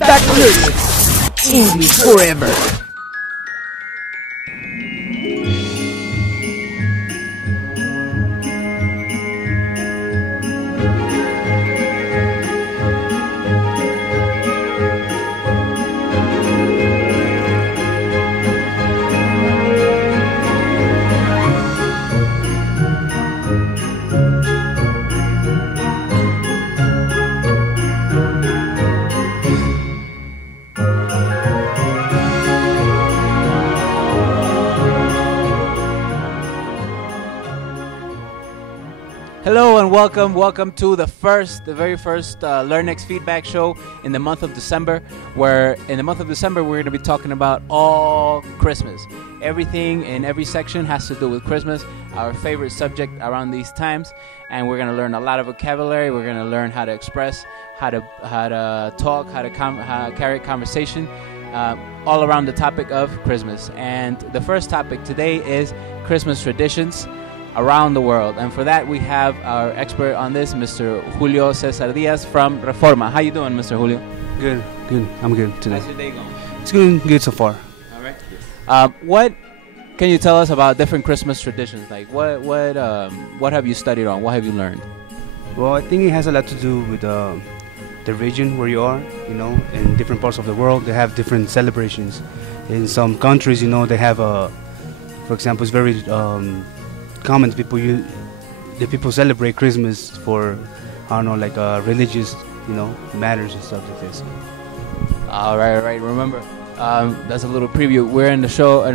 Feedback Learnex. English forever. Hello and welcome to the very first Learnex feedback show in the month of December, where in the month of December we're going to be talking about all Christmas. Everything in every section has to do with Christmas, our favorite subject around these times, and we're going to learn a lot of vocabulary. We're going to learn how to express, how to talk, how to carry conversation, all around the topic of Christmas. And the first topic today is Christmas traditions around the world, and for that we have our expert on this, Mr. Julio Cesar Diaz from Reforma. How you doing, Mr. Julio? Good. I'm good today. How's your day going? It's going good so far. All right. What can you tell us about different Christmas traditions? Like what have you studied on? What have you learned? Well, I think it has a lot to do with the region where you are. You know, in different parts of the world, they have different celebrations. In some countries, you know, they have for example, it's very common people celebrate Christmas for, I don't know, like religious, you know, matters and stuff like this. All right. Remember, that's a little preview. We're in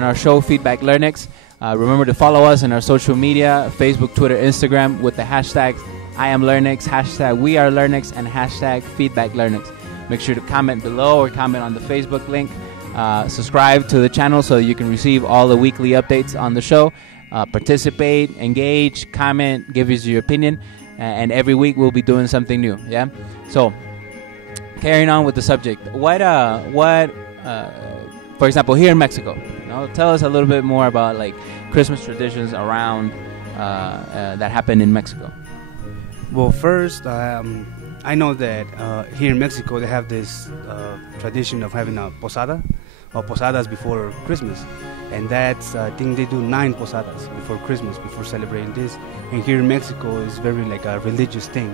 our show Feedback Learnex. Remember to follow us in our social media: Facebook, Twitter, Instagram, with the hashtags I am Learnex, hashtag we are Learnex, and hashtag Feedback Learnex. Make sure to comment below or comment on the Facebook link. Subscribe to the channel so you can receive all the weekly updates on the show. Participate, engage, comment, give us your opinion, and every week we'll be doing something new. Yeah. So, carrying on with the subject, for example, here in Mexico, you know, tell us a little bit more about like Christmas traditions around that happen in Mexico. Well, first, I know that here in Mexico they have this tradition of having a posada or posadas before Christmas. And that's, I think they do 9 posadas before Christmas, before celebrating this. And here in Mexico, it's very like a religious thing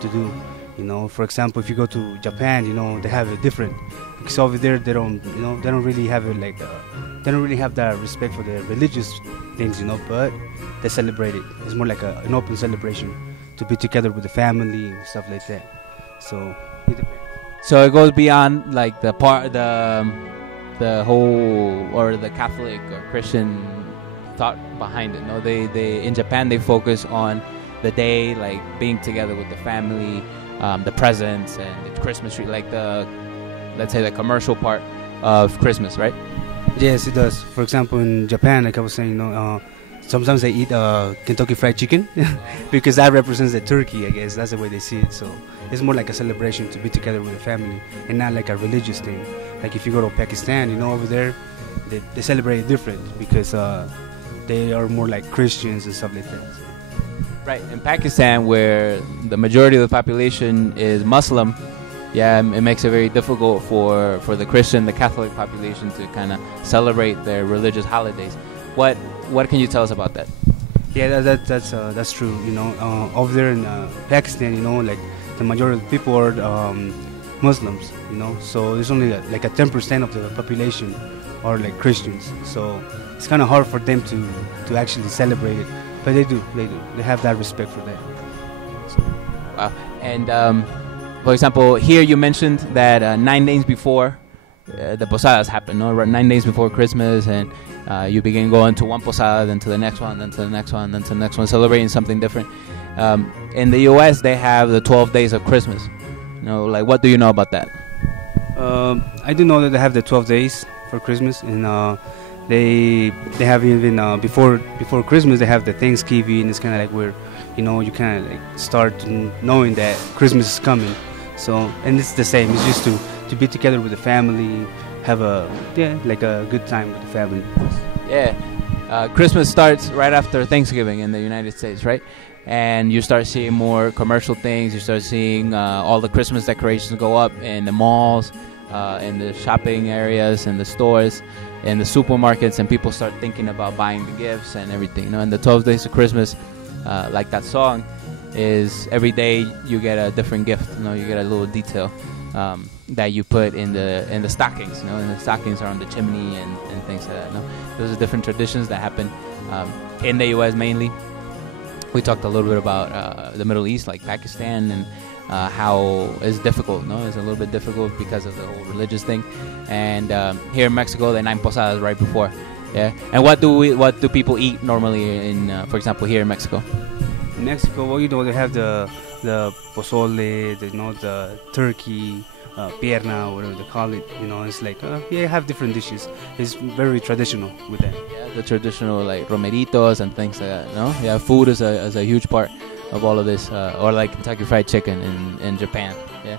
to do. You know, for example, if you go to Japan, you know, they have it different. Because over there, they don't really have it like, they don't really have that respect for the religious things, you know, but they celebrate it. It's more like an open celebration to be together with the family and stuff like that. So it depends. So it goes beyond like the whole or the Catholic or Christian thought behind it. No, they in Japan they focus on the day, like being together with the family, the presents and the Christmas tree, like let's say the commercial part of Christmas, right? Yes, it does. For example, in Japan, like I was saying, you know, sometimes they eat Kentucky Fried Chicken because that represents the turkey. I guess that's the way they see it. So it's more like a celebration to be together with the family and not like a religious thing. Like if you go to Pakistan, you know, over there, they celebrate it different because they are more like Christians and stuff like that. So. Right. In Pakistan, where the majority of the population is Muslim, yeah, it makes it very difficult for the Christian, the Catholic population to kind of celebrate their religious holidays. What can you tell us about that? Yeah, that's true. You know, over there in Pakistan, you know, like the majority of the people are Muslims, you know, so there's only like a 10% of the population are like Christians, so it's kind of hard for them to actually celebrate it, but they have that respect for that. So. Wow. And for example, here you mentioned that 9 days before the posadas happen, no? 9 days before Christmas, and you begin going to one posada, then to the next one, then to the next one, then to the next one, celebrating something different. In the U.S., they have the 12 days of Christmas. You know, like, what do you know about that? I do know that they have the 12 days for Christmas, and they have even before Christmas they have the Thanksgiving. It's kind of like where, you know, you kind of like start knowing that Christmas is coming. So, and it's the same. It's just to be together with the family, have a good time with the family. Yeah, Christmas starts right after Thanksgiving in the United States, right? And you start seeing more commercial things. You start seeing all the Christmas decorations go up in the malls. in the shopping areas, in the stores, in the supermarkets, and people start thinking about buying the gifts and everything. And the 12 days of Christmas, like that song, is every day you get a different gift. You get a little detail that you put in the stockings. And the stockings are on the chimney and things like that. Those are different traditions that happen in the U.S. mainly. We talked a little bit about the Middle East, like Pakistan, and how it's difficult. It's a little bit difficult because of the whole religious thing. And here in Mexico, the 9 posadas right before. Yeah. And what do people eat normally in, for example, here in Mexico? In Mexico, well, they have the pozole, the turkey, pierna, whatever they call it. It's like have different dishes. It's very traditional with that. Yeah, the traditional like romeritos and things like that. Yeah, food is a huge part of all of this, or like Kentucky Fried Chicken in Japan. Yeah.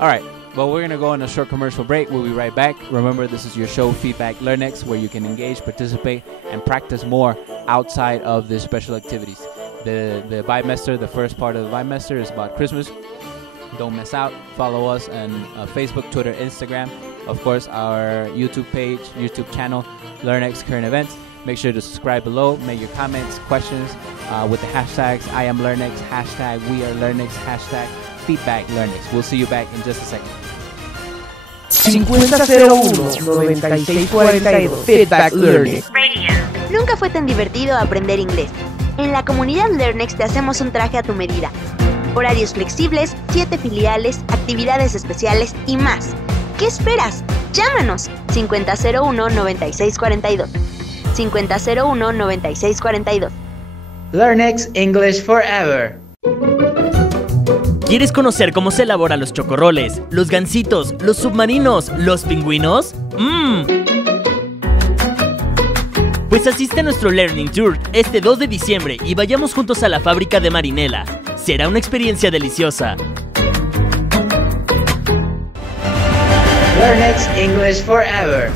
All right. Well, we're gonna go on a short commercial break. We'll be right back. Remember, this is your show, Feedback Learnex, where you can engage, participate, and practice more outside of the special activities. The bimester, the first part of the bimester, is about Christmas. Don't miss out. Follow us on Facebook, Twitter, Instagram. Of course, our YouTube page, YouTube channel, Learnex Current Events. Make sure to subscribe below. Make your comments, questions with the hashtags I am Learnex, hashtag we are Learnex, hashtag feedback Learnex. We'll see you back in just a second. 5001-9642 Feedback Learnex. Nunca fue tan divertido aprender inglés. En la comunidad Learnex te hacemos un traje a tu medida. Horarios flexibles, 7 filiales, actividades especiales y más. ¿Qué esperas? Llámanos 5001-9642. 5001-9642. Learnex English Forever. ¿Quieres conocer cómo se elaboran los chocorroles, los gansitos, los submarinos, los pingüinos? Pues asiste a nuestro Learning Tour este 2 de diciembre y vayamos juntos a la fábrica de Marinela. Será una experiencia deliciosa. Learnex English Forever.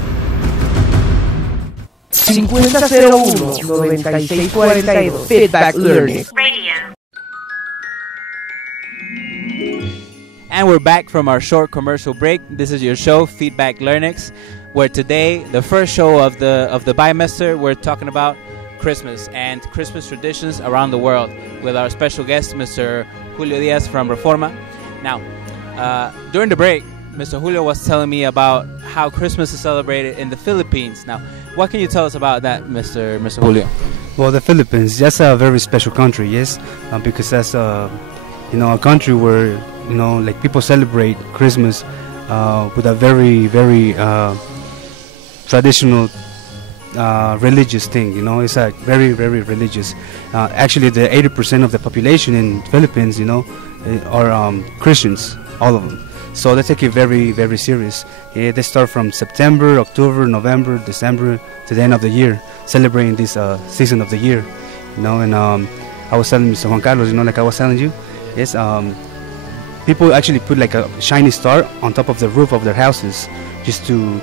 5001-9642 Feedback Learnex. And we're back from our short commercial break. This is your show, Feedback Learnex, where today, the first show of the bimester, we're talking about Christmas and Christmas traditions around the world with our special guest, Mr. Julio Diaz from Reforma. Now, during the break, Mr. Julio was telling me about how Christmas is celebrated in the Philippines. Now, what can you tell us about that, Mr. Julio? Well, the Philippines, that's a very special country, yes, because that's a country where like people celebrate Christmas with a very, very traditional religious thing. It's a very, very religious. Actually, the 80% of the population in Philippines, are Christians, all of them. So they take it very, very serious. They start from September, October, November, December to the end of the year, celebrating this season of the year. And I was telling Mr. Juan Carlos, like I was telling you, yes, people actually put like a shiny star on top of the roof of their houses, just to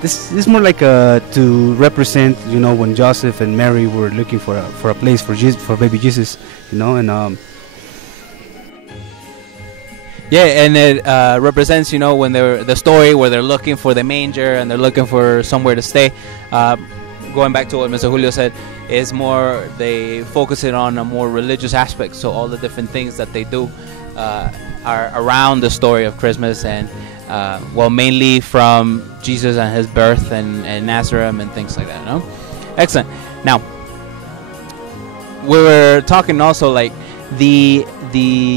this is more like to represent, when Joseph and Mary were looking for a place for baby Jesus, and yeah, and it represents, when the story where they're looking for the manger and they're looking for somewhere to stay. Going back to what Mr. Julio said, is more they focus it on a more religious aspect. So all the different things that they do are around the story of Christmas, and mainly from Jesus and his birth and Nazareth and things like that. Excellent. Now, we were talking also like the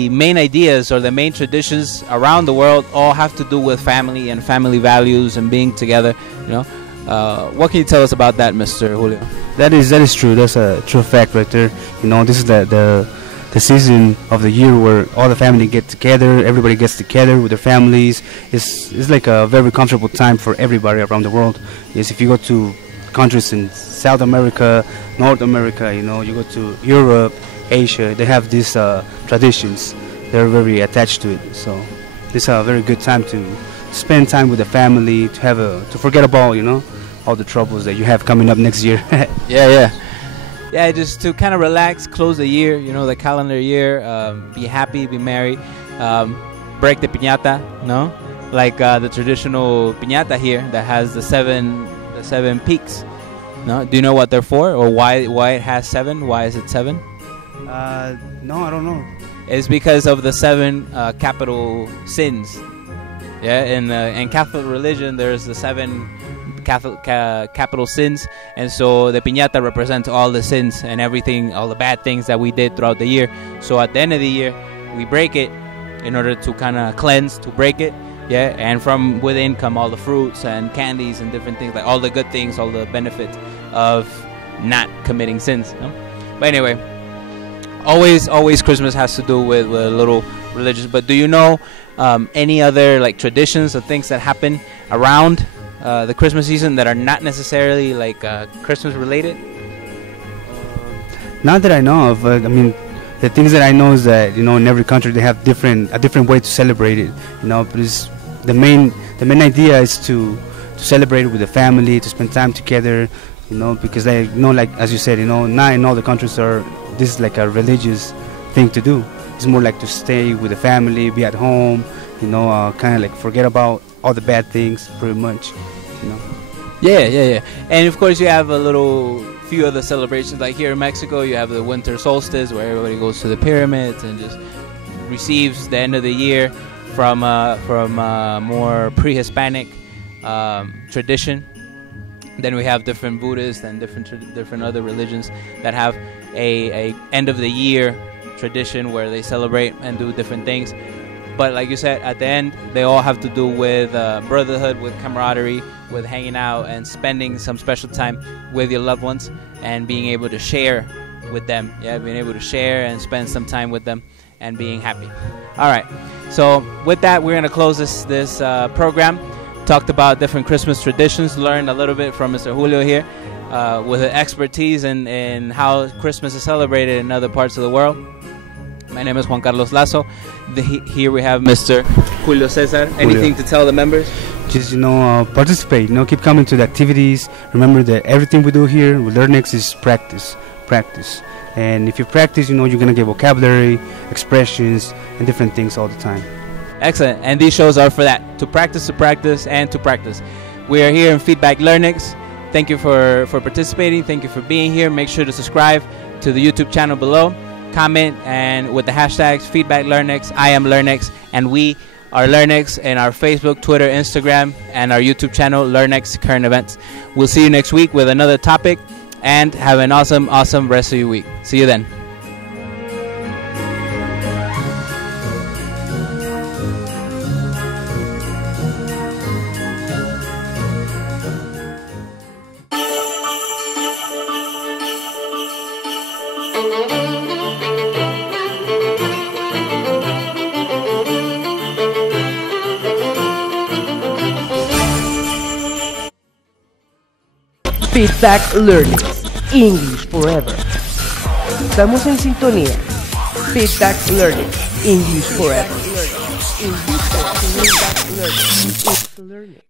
main ideas or the main traditions around the world all have to do with family and family values and being together. What can you tell us about that, Mr. Julio? That is true. That's a true fact right there. This is the season of the year where all the family get together. Everybody gets together with their families. It's like a very comfortable time for everybody around the world. Yes, if you go to countries in South America, North America, you go to Europe, Asia, they have these traditions. They're very attached to it. So it's a very good time to spend time with the family, to forget about all the troubles that you have coming up next year. Yeah, just to kind of relax, close the year, the calendar year, be happy, be merry, break the piñata, like the traditional piñata here that has the seven peaks. No, do you know what they're for, or why it has 7? Why is it 7? No, I don't know. It's because of the 7 capital sins. Yeah, in Catholic religion, there's the 7 capital sins, and so the piñata represents all the sins and everything, all the bad things that we did throughout the year. So at the end of the year, we break it in order to kind of cleanse, to break it. Yeah, and from within come all the fruits and candies and different things, like all the good things, all the benefits of not committing sins. No? But anyway, always Christmas has to do with a little religious. But do you know any other like traditions or things that happen around the Christmas season that are not necessarily like Christmas related? Not that I know of. I mean, the things that I know is that, you know, in every country they have a different way to celebrate it. You know, but the main idea is to celebrate it with the family, to spend time together. You know, because they, you know, like as you said, you know, not in all the countries this is like a religious thing to do. It's more like to stay with the family, be at home. You know, kind of like forget about all the bad things, pretty much. You know. Yeah. And of course, you have a few other celebrations. Like here in Mexico, you have the winter solstice, where everybody goes to the pyramids and just receives the end of the year from more pre-Hispanic tradition. Then we have different Buddhists and different other religions that have a end of the year tradition where they celebrate and do different things. But like you said, at the end, they all have to do with brotherhood, with camaraderie, with hanging out and spending some special time with your loved ones and being able to share with them. Yeah, being able to share and spend some time with them and being happy. All right. So with that, we're going to close this program. Talked about different Christmas traditions, learned a little bit from Mr. Julio here with expertise in how Christmas is celebrated in other parts of the world. My name is Juan Carlos Lazo. Here we have Mr. Julio Cesar. Anything to tell the members? Just, you know, participate. You know, keep coming to the activities. Remember that everything we do here with Learnex is practice. And if you practice, you know, you're going to get vocabulary, expressions, and different things all the time. Excellent. And these shows are for that. To practice, and to practice. We are here in Feedback Learnex. Thank you for participating. Thank you for being here. Make sure to subscribe to the YouTube channel below. Comment and with the hashtags Feedback Learnex, I am Learnex, and we are Learnex in our Facebook, Twitter, Instagram, and our YouTube channel, Learnex Current Events. We'll see you next week with another topic, and have an awesome rest of your week. See you then. Feedback Learnex, English Forever. Estamos en sintonía. Feedback Learnex, English Forever. Feedback Learnex, English Forever.